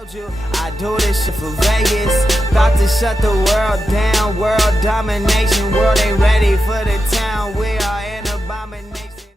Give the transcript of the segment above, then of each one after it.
I do this shit for Vegas. Thought to shut the world down. World domination. World ain't ready for the town. We are an abomination.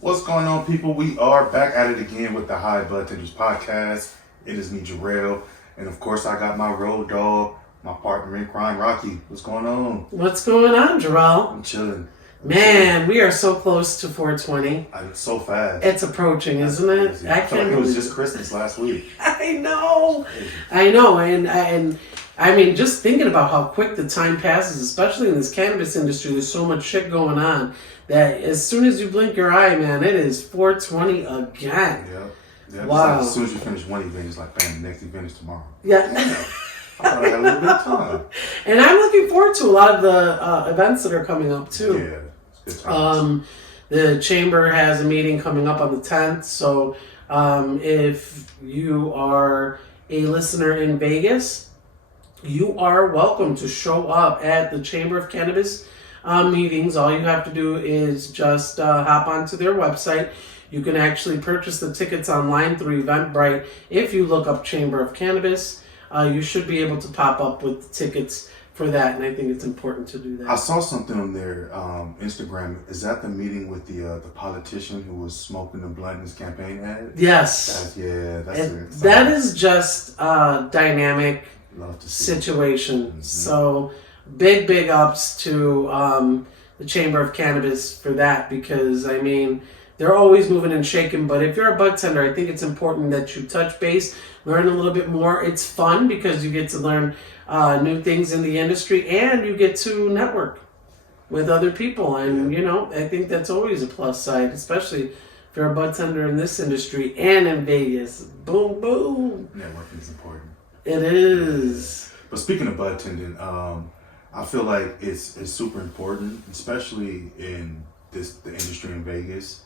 What's going on, people? We are back at it again with the Budtenders podcast. It is me, Jarrell. And of course, I got my road dog, my partner in crime, Rocky. What's going on? What's going on, Jarrell? I'm chilling. Man, we are so close to 420. It's so fast. It's approaching, isn't it? I feel like it was just Christmas last week. I know. And I mean, just thinking about how quick the time passes, especially in this cannabis industry, there's so much shit going on that as soon as you blink your eye, man, it is 420 again. Yeah. Wow. Like, as soon as you finish one event, it's like, bam, the next event is tomorrow. Yeah. I thought I had a little bit of time. And I'm looking forward to a lot of the events that are coming up, too. Yeah. It's good times. The chamber has a meeting coming up on the 10th, so if you are a listener in Vegas, you are welcome to show up at the Chamber of Cannabis meetings. All you have to do is just hop onto their website. You can actually purchase the tickets online through Eventbrite. If you look up Chamber of Cannabis, you should be able to pop up with tickets for that, and I think it's important to do that. I saw something on their Instagram. Is that the meeting with the politician who was smoking the blunt in his campaign ad? Yes. That is just a dynamic situation. Mm-hmm. So big ups to the Chamber of Cannabis for that, because I mean, they're always moving and shaking, but if you're a budtender, I think it's important that you touch base, learn a little bit more. It's fun because you get to learn new things in the industry, and you get to network with other people. And, you know, I think that's always a plus side, especially if you're a budtender in this industry and in Vegas. Boom, boom. Networking is important. It is. But speaking of budtending, I feel like it's super important, especially in the industry in Vegas,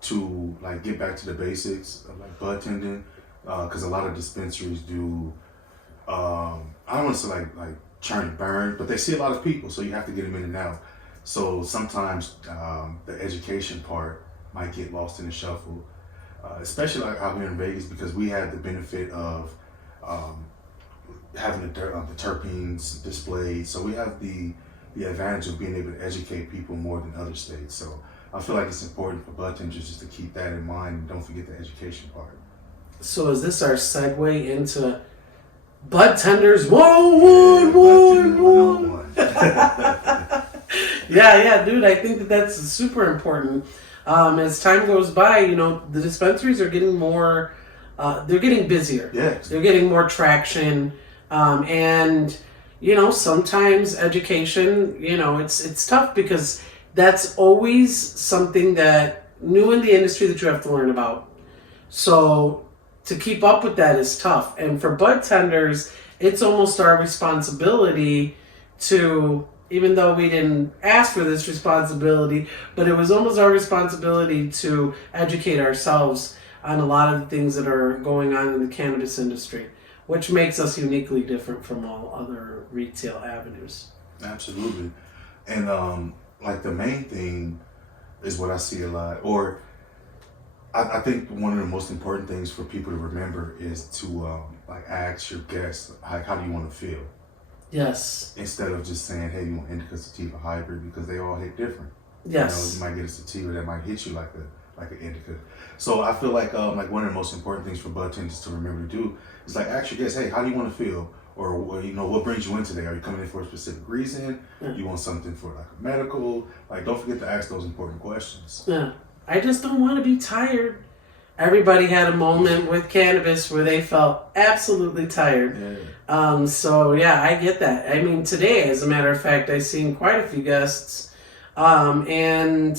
to like get back to the basics of like budtending, because a lot of dispensaries do. I don't want to say like churn and burn, but they see a lot of people, so you have to get them in and out. So sometimes the education part might get lost in the shuffle, especially like out here in Vegas, because we had the benefit of having the terpenes displayed. So we have the advantage of being able to educate people more than other states. So I feel like it's important for budtenders just to keep that in mind and don't forget the education part. So is this our segue into Budtenders 101? Yeah, dude, I think that's super important. As time goes by, you know, the dispensaries are getting more, they're getting busier. Yeah. They're getting more traction. And, you know, sometimes education, you know, it's tough because that's always something that new in the industry that you have to learn about. So to keep up with that is tough. And for budtenders, it's almost our responsibility to, even though we didn't ask for this responsibility, but it was almost our responsibility to educate ourselves on a lot of the things that are going on in the cannabis industry, which makes us uniquely different from all other retail avenues. Absolutely. And like the main thing is what I see a lot, or I think one of the most important things for people to remember is to like ask your guests, like, how do you want to feel? Yes. Instead of just saying, hey, you want indica, sativa, hybrid, because they all hit different. Yes. You know, you might get a sativa that might hit you like an indica. So I feel like one of the most important things for budtenders to remember to do is like ask your guests, hey, how do you want to feel? Or, you know, what brings you in today? Are you coming in for a specific reason? Yeah. You want something for like a medical? Like, don't forget to ask those important questions. Yeah. I just don't want to be tired. Everybody had a moment with cannabis where they felt absolutely tired. Yeah. So yeah, I get that. I mean, today, as a matter of fact, I've seen quite a few guests. And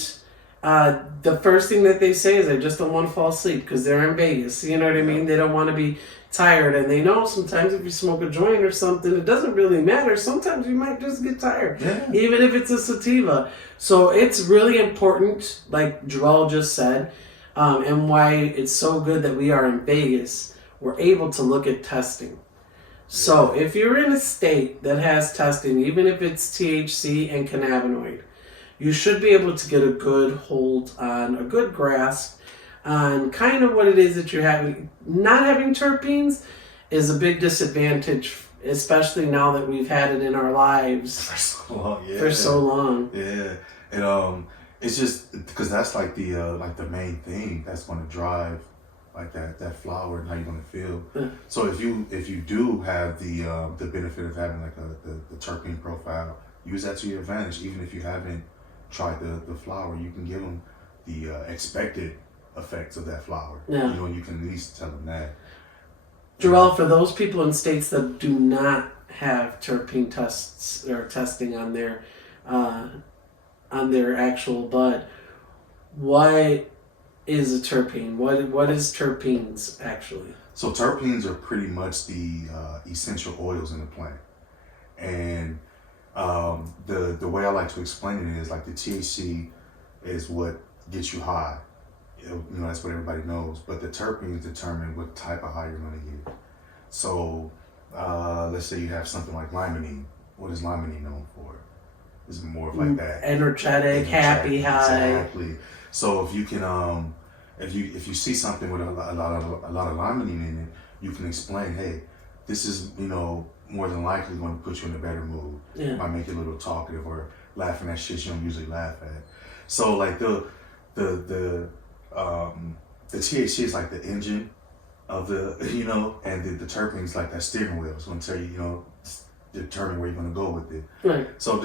the first thing that they say is, I just don't want to fall asleep, because they're in Vegas. You know what I mean? They don't want to be tired. And they know sometimes if you smoke a joint or something, it doesn't really matter. Sometimes you might just get tired, even if it's a sativa. So it's really important, like Jarrell just said, and why it's so good that we are in Vegas. We're able to look at testing. So if you're in a state that has testing, even if it's THC and cannabinoid, you should be able to get a good hold on, a good grasp on kind of what it is that you're having. Not having terpenes is a big disadvantage, especially now that we've had it in our lives For so long, yeah. for so long. Yeah, and it's just because that's like the main thing that's going to drive like that flower and how you're going to feel. Yeah. So if you do have the benefit of having like the terpene profile, use that to your advantage. Even if you haven't tried the flower, you can give them the expected effects of that flower. Yeah. You know, and you can at least tell them that. Joel, for those people in states that do not have terpene tests or testing on their actual bud, what is a terpene? What is terpenes actually? So terpenes are pretty much the essential oils in the plant, and the way I like to explain it is like the THC is what gets you high. You know, that's what everybody knows. But the terpenes determine what type of high you're going to get. So let's say you have something like limonene. What is limonene known for? It's more of like that energetic, happy high. Exactly. So if you can, if you see something with a lot of limonene in it, you can explain, hey, this is, you know, more than likely going to put you in a better mood. Yeah. Might make you a little talkative or laughing at shit you don't usually laugh at. So like the THC is like the engine of the, you know, and the terpenes like that steering wheel. It's going to tell you, you know, determine where you're going to go with it. Right. So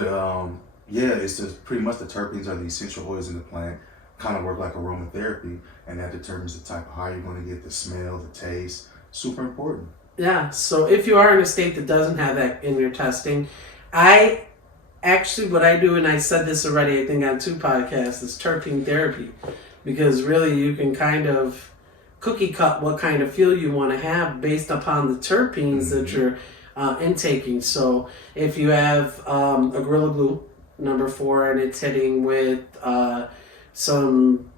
it's just pretty much the terpenes are the essential oils in the plant, kind of work like aromatherapy, and that determines the type of high you're going to get, the smell, the taste. Super important. Yeah, so if you are in a state that doesn't have that in your testing, what I do, and I said this already, I think on 2 podcasts, is terpene therapy. Because really you can kind of cookie cut what kind of feel you want to have based upon the terpenes that you're intaking. So if you have a Gorilla Glue, number 4, and it's hitting with some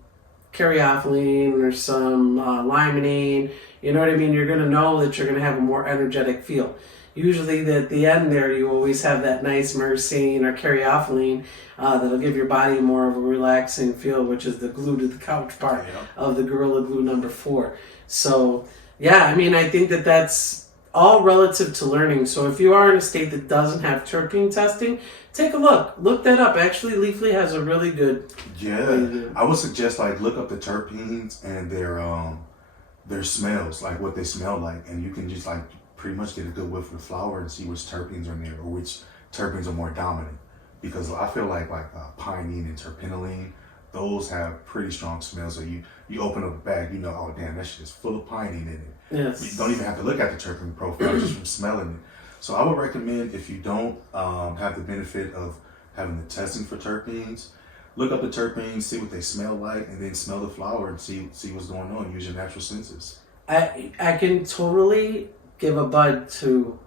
caryophyllene or some limonene, you know what I mean? You're going to know that you're going to have a more energetic feel. Usually at the end there, you always have that nice myrcene or caryophyllene that'll give your body more of a relaxing feel, which is the glue to the couch part of the Gorilla Glue number 4. So, yeah, I mean, I think that's all relative to learning. So if you are in a state that doesn't have terpene testing, take a look. Look that up. Actually, Leafly has a really good... Yeah, I would suggest like look up the terpenes and their smells, like what they smell like, and you can just like pretty much get a good whiff of the flower and see which terpenes are in there or which terpenes are more dominant. Because I feel like pinene and terpinolene, those have pretty strong smells. So you open up a bag, you know, oh damn, that shit is full of pinene in it. Yes. You don't even have to look at the terpene profile just from smelling it. So I would recommend, if you don't have the benefit of having the testing for terpenes, look up the terpenes, see what they smell like, and then smell the flower and see what's going on. Use your natural senses. I can totally give a bud to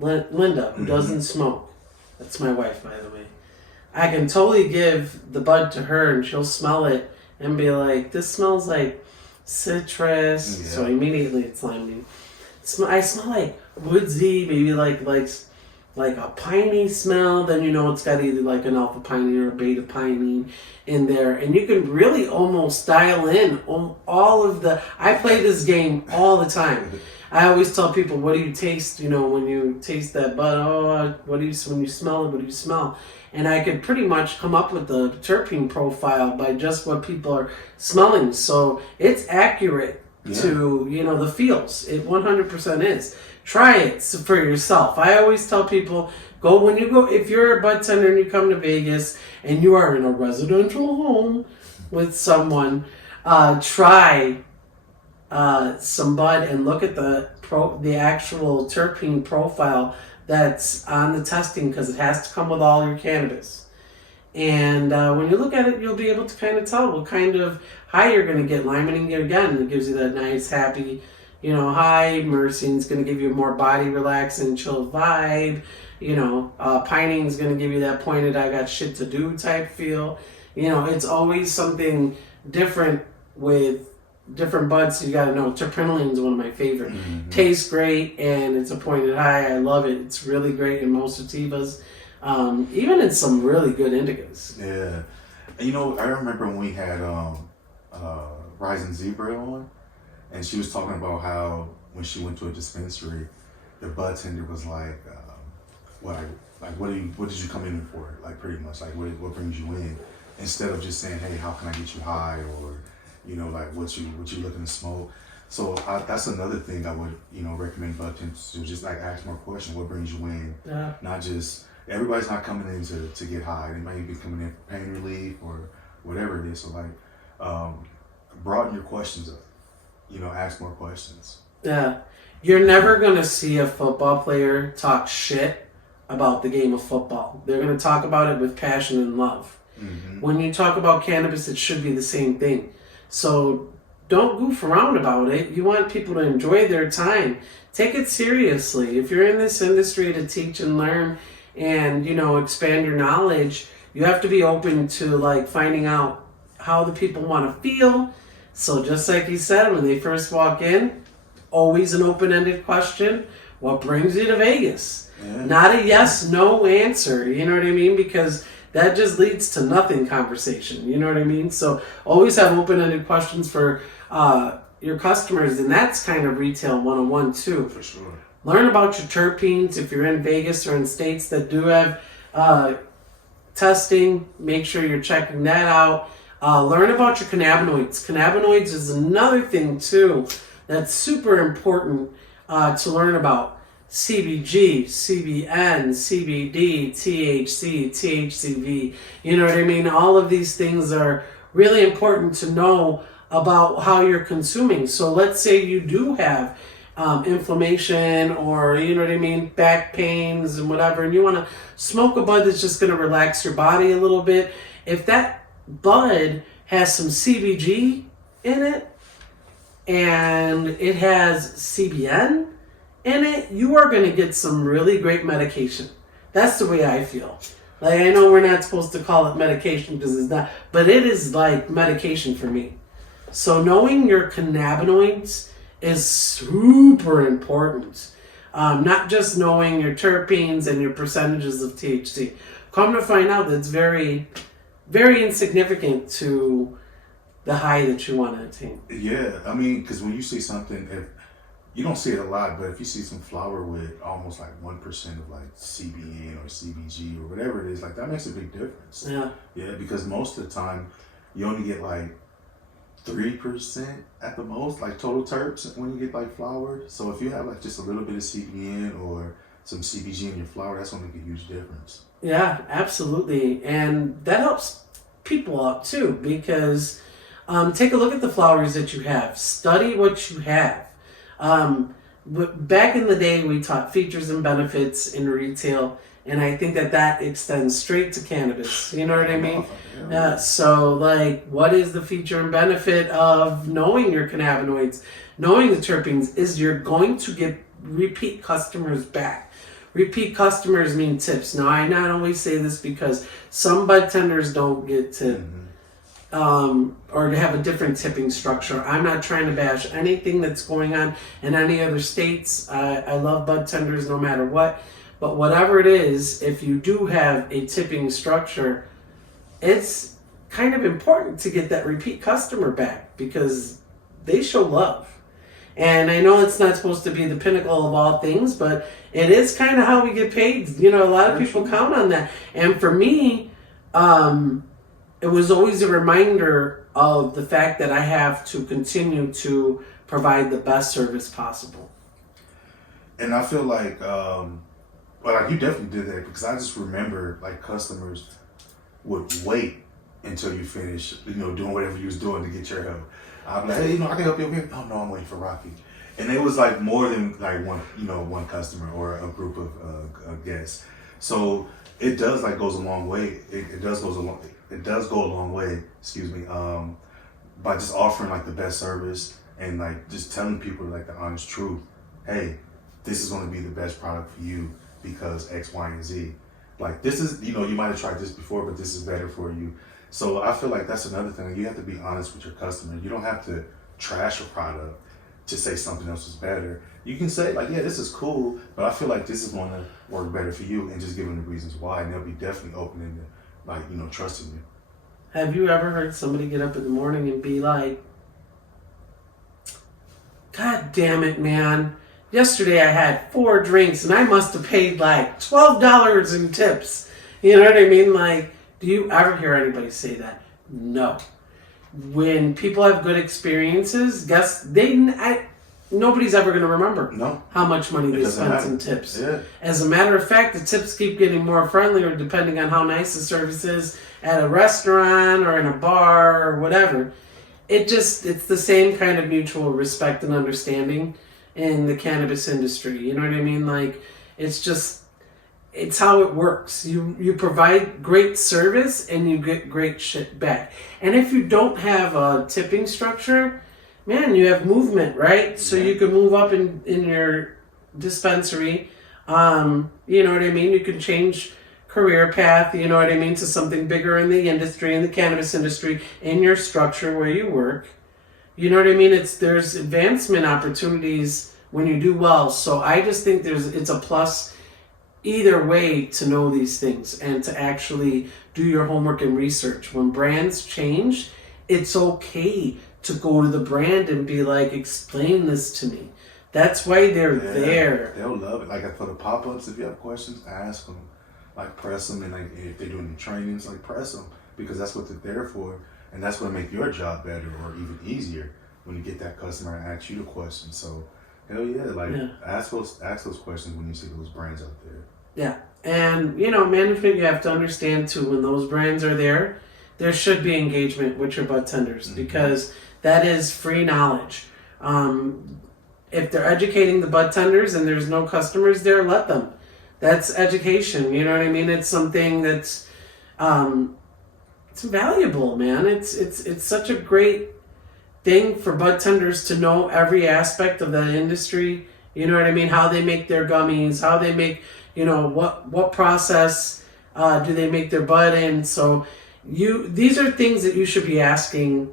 Linda, who doesn't smoke. That's my wife, by the way. I can totally give the bud to her, and she'll smell it and be like, this smells like citrus. Yeah. So immediately it's limonene. I smell like woodsy, maybe like a piney smell. Then you know it's got either like an alpha pinene or a beta pinene in there, and you can really almost dial in all of the. I play this game all the time. I always tell people, what do you taste? You know, when you taste that bud, when you smell it, what do you smell? And I could pretty much come up with the terpene profile by just what people are smelling. So it's accurate to, you know, the feels. It 100% is. Try it for yourself. I always tell people, if you're a budtender and you come to Vegas and you are in a residential home with someone, try some bud and look at the actual terpene profile that's on the testing, because it has to come with all your cannabis. And when you look at it, you'll be able to kind of tell what kind of high you're going to get. Limonene, again, it gives you that nice, happy, you know, high. Myrcene's going to give you a more body relaxing, chill vibe. You know, pinene's going to give you that pointed, I got shit to do type feel. You know, it's always something different with different buds. So you got to know, terpinolene is one of my favorite. Mm-hmm. Tastes great, and it's a pointed high. I love it. It's really great in most sativas, even in some really good indicas. Yeah, and you know, I remember when we had Rising Zebra on, and she was talking about how when she went to a dispensary, the budtender was like, what did you come in for? Like pretty much like what brings you in? Instead of just saying, hey, how can I get you high, or like what you looking to smoke. So that's another thing I would recommend budtenders to just like ask more questions. What brings you in? Yeah. Not just everybody's not coming in to get high. They might be coming in for pain relief or whatever it is. So like broaden your questions up. Ask more questions. Yeah. You're never going to see a football player talk shit about the game of football. They're going to talk about it with passion and love. Mm-hmm. When you talk about cannabis, it should be the same thing. So don't goof around about it. You want people to enjoy their time. Take it seriously. If you're in this industry to teach and learn and, expand your knowledge, you have to be open to like finding out how the people want to feel. So just like you said, when they first walk in, always an open-ended question. What brings you to Vegas? Yeah. Not a yes, no answer. You know what I mean? Because that just leads to nothing conversation. You know what I mean? So always have open-ended questions for your customers. And that's kind of retail 101 too. For sure. Learn about your terpenes. If you're in Vegas or in states that do have testing, make sure you're checking that out. Learn about your cannabinoids. Cannabinoids is another thing too that's super important to learn about. CBG, CBN, CBD, THC, THCV. You know what I mean? All of these things are really important to know about how you're consuming. So let's say you do have inflammation or, back pains and whatever, and you want to smoke a bud that's just going to relax your body a little bit. If that bud has some CBG in it and it has CBN in it, you are going to get some really great medication. That's the way I feel. Like, I know we're not supposed to call it medication because it's not, but it is like medication for me. So knowing your cannabinoids is super important. Not just knowing your terpenes and your percentages of THC. Come to find out that's very, very insignificant to the high that you want to attain. Yeah, I mean, because when you see something, you don't see it a lot, but if you see some flower with almost like 1% of like CBN or CBG or whatever it is, like that makes a big difference. Yeah. Yeah, because most of the time you only get like 3% at the most, like total terps when you get like flower. So if you have like just a little bit of CBN or some CBG in your flower, that's going to make a huge difference. Yeah, absolutely. And that helps people out too, because take a look at the flowers that you have. Study what you have. Back in the day, we taught features and benefits in retail, and I think that extends straight to cannabis. You know what I mean? So, like, what is the feature and benefit of knowing your cannabinoids, knowing the terpenes, is you're going to get repeat customers back. Repeat customers mean tips. Now, I not always say this because some budtenders don't get tipped. Mm-hmm. Or to have a different tipping structure. I'm not trying to bash anything that's going on in any other states. I love budtenders no matter what. But whatever it is, if you do have a tipping structure, it's kind of important to get that repeat customer back because they show love. And I know it's not supposed to be the pinnacle of all things, but it is kind of how we get paid. A lot of people count on that. And for me, it was always a reminder of the fact that I have to continue to provide the best service possible. And I feel like, you definitely did that because I just remember like customers would wait until you finish, doing whatever you was doing to get your help. I'd be like, hey, I can help you here. Oh no, I'm waiting for Rocky. And it was like more than like one customer or a group of guests. So it does like goes a long way. It does go a long way, by just offering like the best service and like just telling people like the honest truth. Hey, this is going to be the best product for you because X, Y, and Z. Like this is, you might have tried this before, but this is better for you. So I feel like that's another thing. You have to be honest with your customer. You don't have to trash a product to say something else is better. You can say like, yeah, this is cool, but I feel like this is going to work better for you, and just give them the reasons why, and they'll be definitely open to trusting you. Have you ever heard somebody get up in the morning and be like, God damn it, man. Yesterday I had 4 drinks and I must have paid like $12 in tips. You know what I mean? Like, do you ever hear anybody say that? No. When people have good experiences, nobody's ever going to remember how much money they spent in tips. Yeah. As a matter of fact, the tips keep getting more friendlier depending on how nice the service is at a restaurant or in a bar or whatever. It's the same kind of mutual respect and understanding in the cannabis industry. You know what I mean? Like, it's how it works. You provide great service and you get great shit back. And if you don't have a tipping structure, man, you have movement, right? So you can move up in your dispensary. You know what I mean? You can change career path, you know what I mean, to something bigger in the industry, in the cannabis industry, in your structure where you work. You know what I mean? There's advancement opportunities when you do well. So I just think it's a plus either way to know these things and to actually do your homework and research. When brands change, it's okay to go to the brand and be like, explain this to me. That's why they're there. They'll love it. Like for the pop-ups, if you have questions, ask them. Like press them, and like if they're doing the trainings, like press them, because that's what they're there for. And that's going to make your job better or even easier when you get that customer and ask you the question. So, hell yeah, ask those questions when you see those brands out there. Yeah. And, management, you have to understand too, when those brands are there should be engagement with your budtenders because that is free knowledge. If they're educating the budtenders and there's no customers there, let them. That's education, you know what I mean? It's something that's it's valuable, man. It's such a great thing for budtenders to know every aspect of the industry. You know what I mean? How they make their gummies, how they make, what process do they make their bud in. So these are things that you should be asking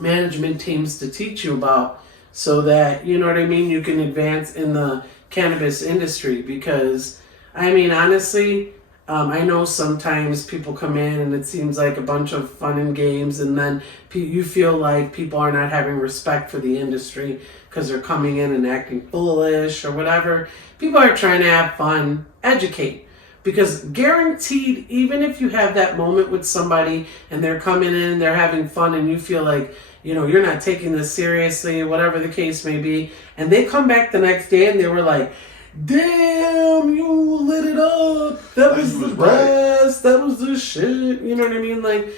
management teams to teach you about so that, you know what I mean, you can advance in the cannabis industry. Because, I mean, honestly, I know sometimes people come in and it seems like a bunch of fun and games, and then you feel like people are not having respect for the industry because they're coming in and acting foolish or whatever. People are trying to have fun, educate. Because guaranteed, even if you have that moment with somebody and they're coming in, they're having fun, and you feel like, you're not taking this seriously, whatever the case may be, and they come back the next day and they were like, damn, you lit it up. That was the best. That was the shit. You know what I mean? Like,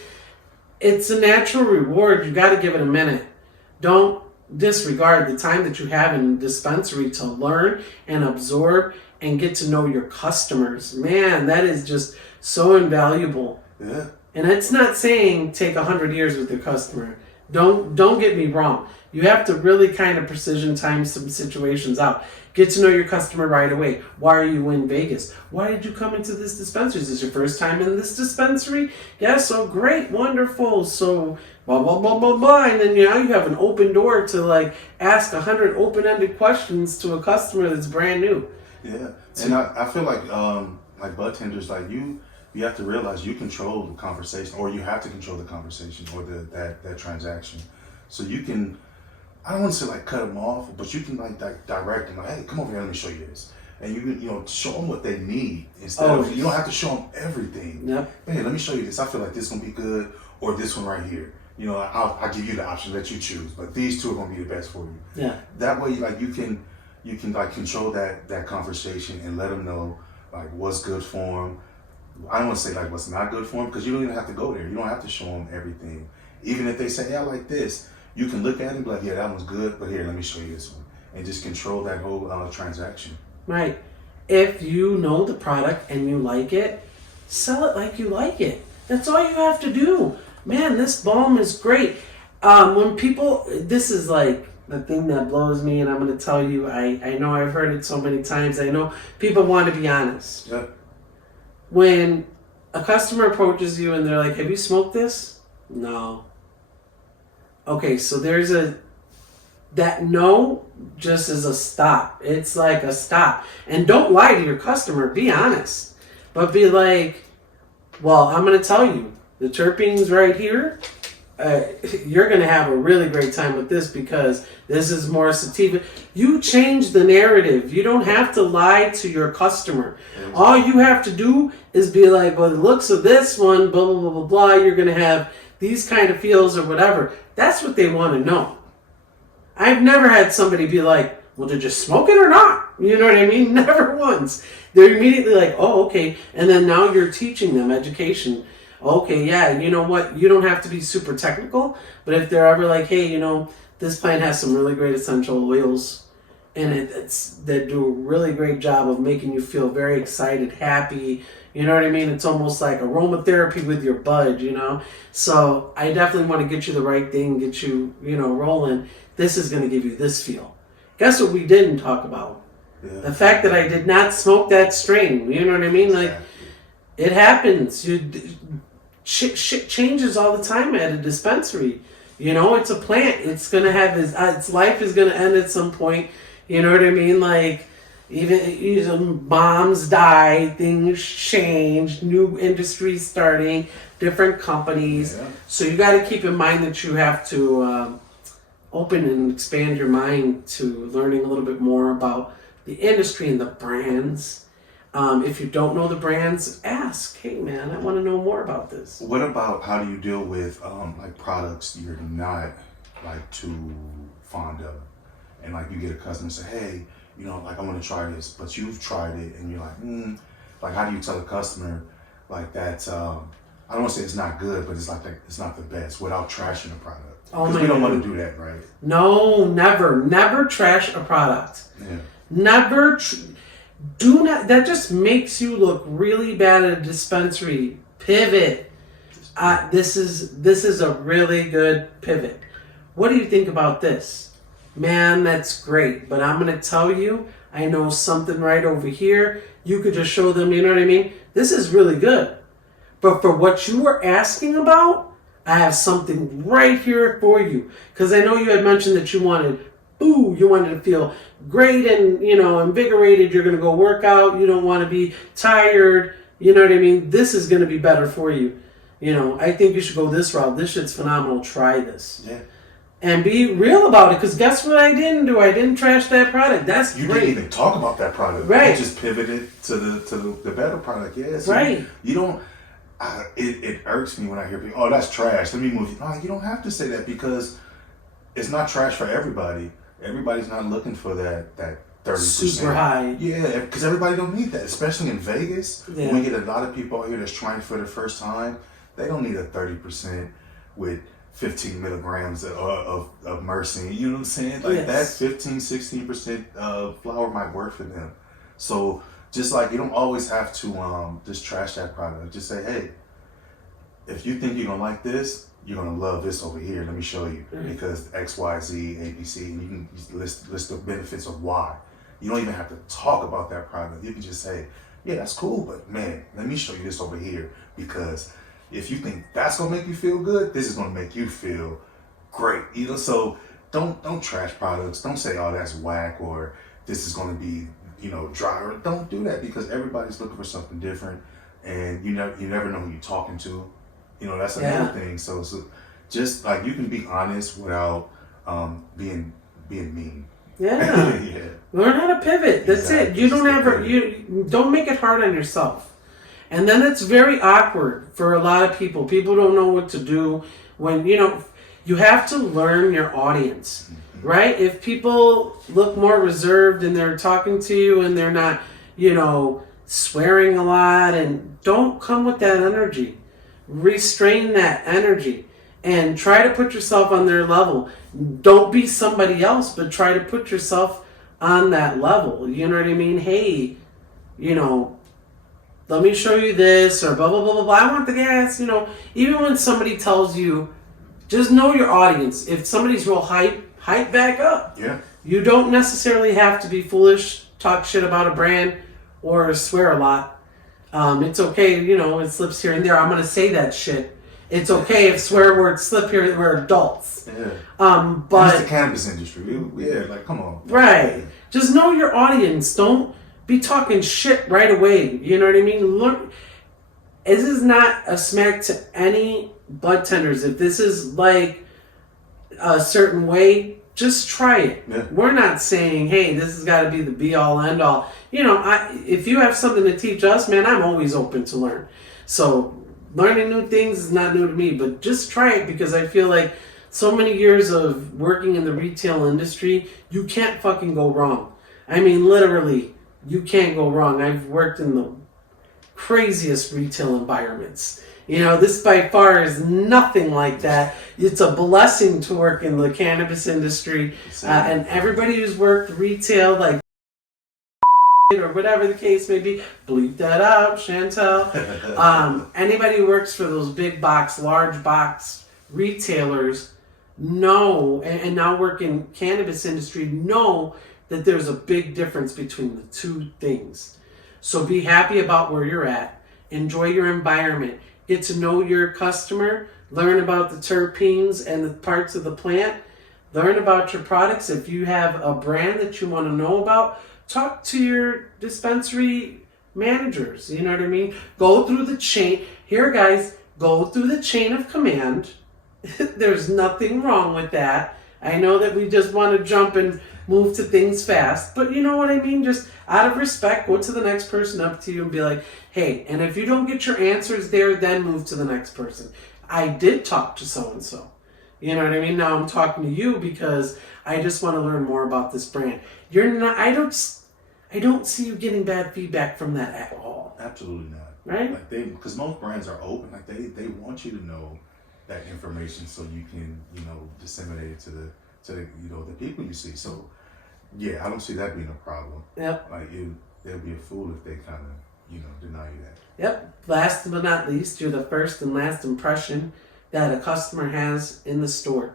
it's a natural reward. You got to give it a minute. Don't disregard the time that you have in dispensary to learn and absorb and get to know your customers. Man, that is just so invaluable. Yeah. And it's not saying take 100 years with your customer. Don't get me wrong. You have to really kind of precision time some situations out. Get to know your customer right away. Why are you in Vegas? Why did you come into this dispensary? Is this your first time in this dispensary? Yeah, so great, wonderful. So blah, blah, blah, blah, blah. And then now you have an open door to ask 100 open-ended questions to a customer that's brand new. Yeah, and I feel like budtenders, you have to realize you control the conversation, or you have to control the conversation or that transaction. So you can, I don't want to say cut them off, but you can direct them, hey, come over here, let me show you this. And you show them what they need instead of, you don't have to show them everything. Yeah. Hey, let me show you this. I feel like this is going to be good, or this one right here. I'll give you the option, let you choose, but these two are going to be the best for you. Yeah. That way, you can control that conversation and let them know what's good for them. I don't want to say what's not good for them, because you don't even have to go there. You don't have to show them everything. Even if they say, yeah, I like this, you can look at it and be like, yeah, that one's good, but here, let me show you this one. And just control that whole transaction. Right. If you know the product and you like it, sell it like you like it. That's all you have to do. Man, this balm is great. When people, this is the thing that blows me, and I'm going to tell you, I know I've heard it so many times. I know people want to be honest. Yeah. When a customer approaches you and they're like, have you smoked this? No. Okay, so that no just is a stop. It's like a stop. And don't lie to your customer. Be honest. But be like, well, I'm going to tell you, the terpenes right here, you're going to have a really great time with this because this is more sativa. You change the narrative. You don't have to lie to your customer. All you have to do is be like, well, the looks of this one, blah, blah, blah, blah, blah, you're going to have these kind of feels or whatever. That's what they want to know. I've never had somebody be like, well, did you smoke it or not? You know what I mean? Never once. They're immediately like, oh, okay. And then now you're teaching them education. Okay, yeah, you know what? You don't have to be super technical, but if they're ever like, hey, you know, this plant has some really great essential oils, and they do a really great job of making you feel very excited, happy. You know what I mean? It's almost like aromatherapy with your bud, you know? So I definitely want to get you the right thing, get you, you know, rolling. This is going to give you this feel. Guess what we didn't talk about? Yeah. The fact that I did not smoke that strain. You know what I mean? Like, it happens. Shit changes all the time at a dispensary. You know, it's a plant. It's going to have its life is going to end at some point. You know what I mean? Like, even bombs die, things change, new industries starting, different companies. Yeah. So you got to keep in mind that you have to open and expand your mind to learning a little bit more about the industry and the brands. If you don't know the brands, ask. Hey, man, I want to know more about this. What about how do you deal with like products you're not like too fond of, and like you get a customer and say, hey, you know, like I want to try this, but you've tried it, and you're like, like how do you tell a customer like that? I don't want to say it's not good, but it's like it's not the best without trashing the product. Because we don't want to do that, right? No, never trash a product. Yeah. Never. Do not. That just makes you look really bad at a dispensary. Pivot. This is a really good pivot. What do you think about this? Man, that's great. But I'm going to tell you, I know something right over here. You could just show them, you know what I mean? This is really good. But for what you were asking about, I have something right here for you. Because I know you had mentioned that you wanted to feel great and, you know, invigorated. You're going to go work out. You don't want to be tired. You know what I mean? This is going to be better for you. You know, I think you should go this route. This shit's phenomenal. Try this. Yeah. And be real about it. Because guess what I didn't do? I didn't trash that product. That's you great. Didn't even talk about that product. Right. You just pivoted to the better product. Yeah. So right. You don't... it irks me when I hear people, oh, that's trash. Let me move you. No, you don't have to say that because it's not trash for everybody. Everybody's not looking for that 30%. Super high. Yeah, because everybody don't need that, especially in Vegas. Yeah. When we get a lot of people out here that's trying for the first time, they don't need a 30% with 15 milligrams of myrcene. You know what I'm saying? Like that 15, 16% flower might work for them. So just like you don't always have to just trash that product. Just say, hey, if you think you're gonna like this, you're gonna love this over here. Let me show you because X, Y, Z, ABC, and you can list the benefits of why. You don't even have to talk about that product. You can just say, yeah, that's cool, but man, let me show you this over here because if you think that's gonna make you feel good, this is gonna make you feel great. You know, so don't trash products. Don't say, oh, that's whack or this is gonna be, you know, dry. Don't do that because everybody's looking for something different, and you never know who you're talking to. You know, that's another thing. So just like you can be honest without being mean. Yeah. Yeah. Learn how to pivot. That's it. You don't make it hard on yourself. And then it's very awkward for a lot of people. People don't know what to do when, you know, you have to learn your audience, right? If people look more reserved and they're talking to you and they're not, you know, swearing a lot, and don't come with that energy. Restrain that energy and try to put yourself on their level. Don't be somebody else, but try to put yourself on that level. You know what I mean? Hey, you know, let me show you this or blah, blah, blah, blah, blah. I want the gas, you know. Even when somebody tells you, just know your audience. If somebody's real hype back up. Yeah. You don't necessarily have to be foolish, talk shit about a brand, or swear a lot. It's okay, you know, it slips here and there. I'm going to say that shit. It's okay if swear words slip here. We're adults. Yeah. But it's the cannabis industry. Yeah, like, come on. Right. Yeah. Just know your audience. Don't be talking shit right away. You know what I mean? this is not a smack to any budtenders. If this is like a certain way, just try it. Yeah. We're not saying, hey, this has got to be the be all end all. You know, if you have something to teach us, man, I'm always open to learn. So learning new things is not new to me, but just try it, because I feel like so many years of working in the retail industry, you can't fucking go wrong. I mean, literally, you can't go wrong. I've worked in the craziest retail environments. You know, this by far is nothing like that. It's a blessing to work in the cannabis industry. And everybody who's worked retail, like, or whatever the case may be, bleep that out, Chantel. Anybody who works for those big box, large box retailers know, and now work in cannabis industry, know that there's a big difference between the two things. So be happy about where you're at. Enjoy your environment. Get to know your customer. Learn about the terpenes and the parts of the plant. Learn about your products. If you have a brand that you want to know about, talk to your dispensary managers. You know what I mean? Go through the chain. Here, guys, go through the chain of command. There's nothing wrong with that. I know that we just want to jump and move to things fast, but you know what I mean? Just out of respect, go to the next person up to you and be like, hey, and if you don't get your answers there, then move to the next person. I did talk to so-and-so. You know what I mean? Now I'm talking to you because I just want to learn more about this brand. You're not, I don't see you getting bad feedback from that at all. Absolutely not. Right? Like because most brands are open. Like they want you to know that information so you can, disseminate it to the the people you see. So yeah, I don't see that being a problem. Yep. Like they'll be a fool if they kind of, deny you that. Yep. Last but not least, you're the first and last impression that a customer has in the store.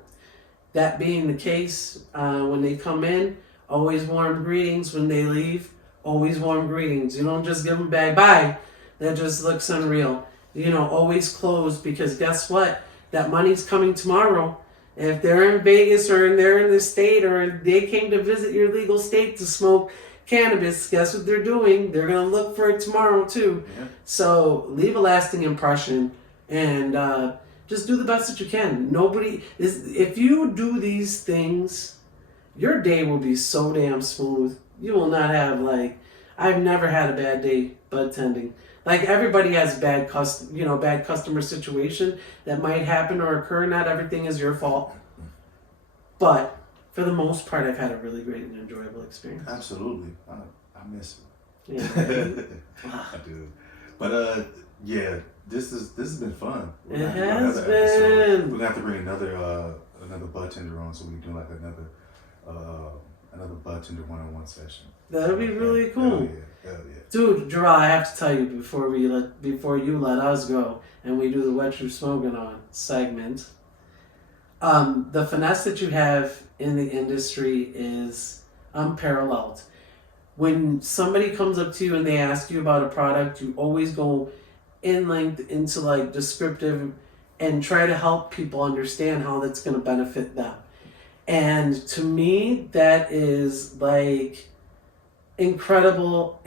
That being the case, when they come in, always warm greetings. When they leave, always warm greetings. You don't just give them bye. That just looks unreal. Always close, because guess what? That money's coming tomorrow. If they're in Vegas or they're in the state, or they came to visit your legal state to smoke cannabis, guess what they're doing? They're going to look for it tomorrow too. Yeah. So leave a lasting impression, and just do the best that you can. If you do these things, your day will be so damn smooth. You will not have I've never had a bad day budtending. Like, everybody has bad customer situation that might happen or occur. Not everything is your fault. But for the most part, I've had a really great and enjoyable experience. Absolutely. I miss it. Yeah. I do. But yeah, this has been fun. It has been. We're gonna have to bring another budtender on, so we can do like another budtender one-on-one session. That'd be really cool. Hell yeah. Dude, Gerard, I have to tell you before you let us go and we do the what you're smoking on segment. The finesse that you have in the industry is unparalleled. When somebody comes up to you and they ask you about a product, you always go in length into descriptive and try to help people understand how that's going to benefit them. And to me, that is incredible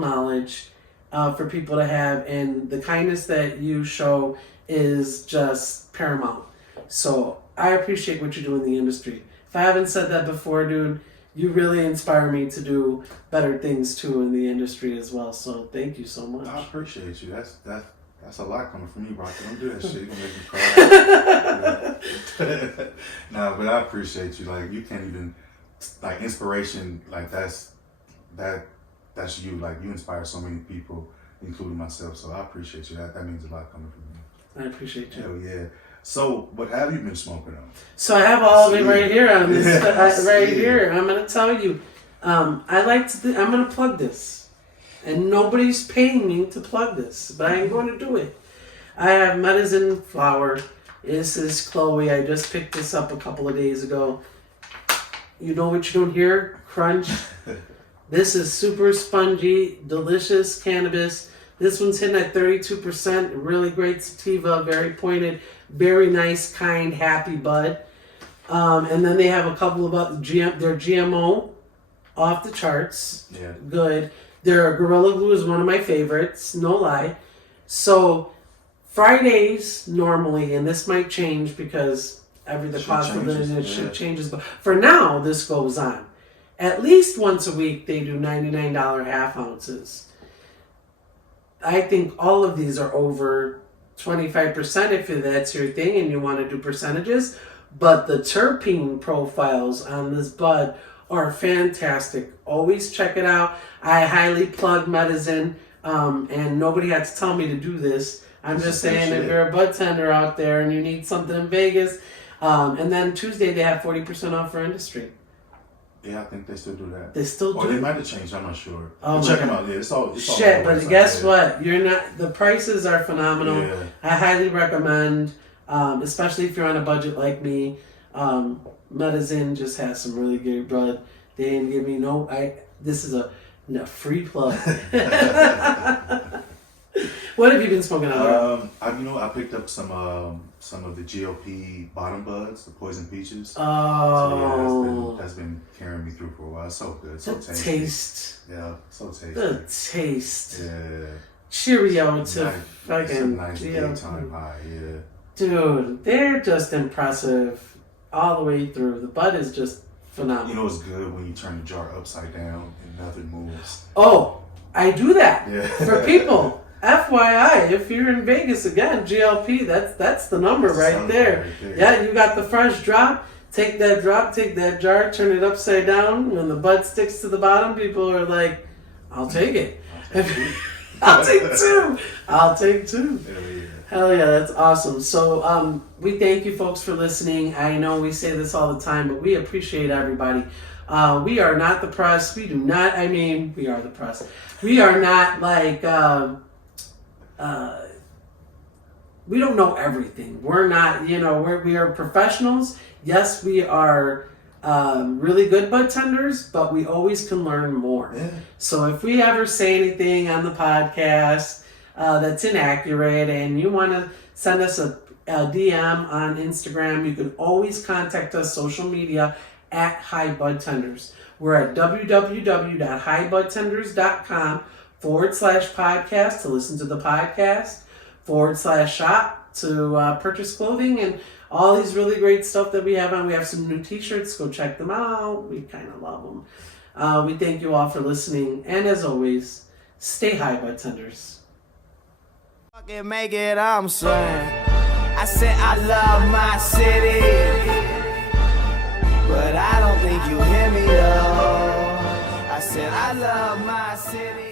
knowledge for people to have, and the kindness that you show is just paramount. So I appreciate what you do in the industry. If I haven't said that before, dude, you really inspire me to do better things too in the industry as well. So thank you so much. I appreciate you. That's a lot coming from me, Rocky. Don't do that shit. You're gonna make me cry. Nah, but I appreciate you. You can't even inspiration. That's you. You inspire so many people, including myself. So I appreciate you. That means a lot coming from you. I appreciate you. Hell yeah. So what have you been smoking on? So I have all of it right here on this here. I'm gonna tell you. I'm gonna plug this, and nobody's paying me to plug this, but I'm going to do it. I have medicine flower. This is Chloe. I just picked this up a couple of days ago. You know what you don't hear? Crunch. This is super spongy, delicious cannabis. This one's hitting at 32%. Really great sativa, very pointed, very nice, kind, happy bud. And then they have a couple of their GMO, off the charts. Yeah. Good. Their Gorilla Glue is one of my favorites, no lie. So Fridays normally, and this might change because the cost of the shit changes, but for now this goes on. At least once a week they do $99 half ounces. I think all of these are over 25% if that's your thing and you want to do percentages. But the terpene profiles on this bud are fantastic. Always check it out. I highly plug Medicine, and nobody had to tell me to do this. I'm just saying if you're a budtender out there and you need something in Vegas, and then Tuesday they have 40% off for industry. Yeah, I think they still do that. They still do. Or they might have changed. I'm not sure. Oh, check them out. Yeah, it's all shit. But guess what? You're not. The prices are phenomenal. Yeah. I highly recommend, especially if you're on a budget like me. Medicine just has some really good bud. They didn't give me no. This is a free plug. What have you been smoking out there? I picked up some of the GOP bottom buds, the poison peaches. Oh, so yeah, that's been carrying me through for a while. It's so good, so the tasty. taste. Yeah, so tasty. The taste. Yeah. Cheerio to It's a fucking nice daytime high. Yeah. Dude, they're just impressive all the way through. The bud is just phenomenal. You know it's good when you turn the jar upside down and nothing moves. Oh, I do that Yeah. for people. FYI, if you're in Vegas again, GLP, that's the number right there. Yeah, you got the fresh drop. Take that jar, turn it upside down. When the bud sticks to the bottom, people are like, I'll take it. I'll take two. I'll take two. Hell yeah, that's awesome. So we thank you folks for listening. I know we say this all the time, but we appreciate everybody. We are not the press. We do not, we are the press. We are not like, we don't know everything. We're not, we are professionals. Yes, we are really good budtenders, but we always can learn more. Yeah. So if we ever say anything on the podcast that's inaccurate and you want to send us a DM on Instagram, you can always contact us social media at Hi Budtenders. We're at www.hibudtenders.com/podcast to listen to the podcast, /shop to purchase clothing and all these really great stuff that we have on. We have some new t-shirts. Go check them out. We kind of love them. We thank you all for listening. And as always, stay high, budtenders. Fucking make it, I'm saying. I said I love my city, but I don't think you hear me though. I said I love my city.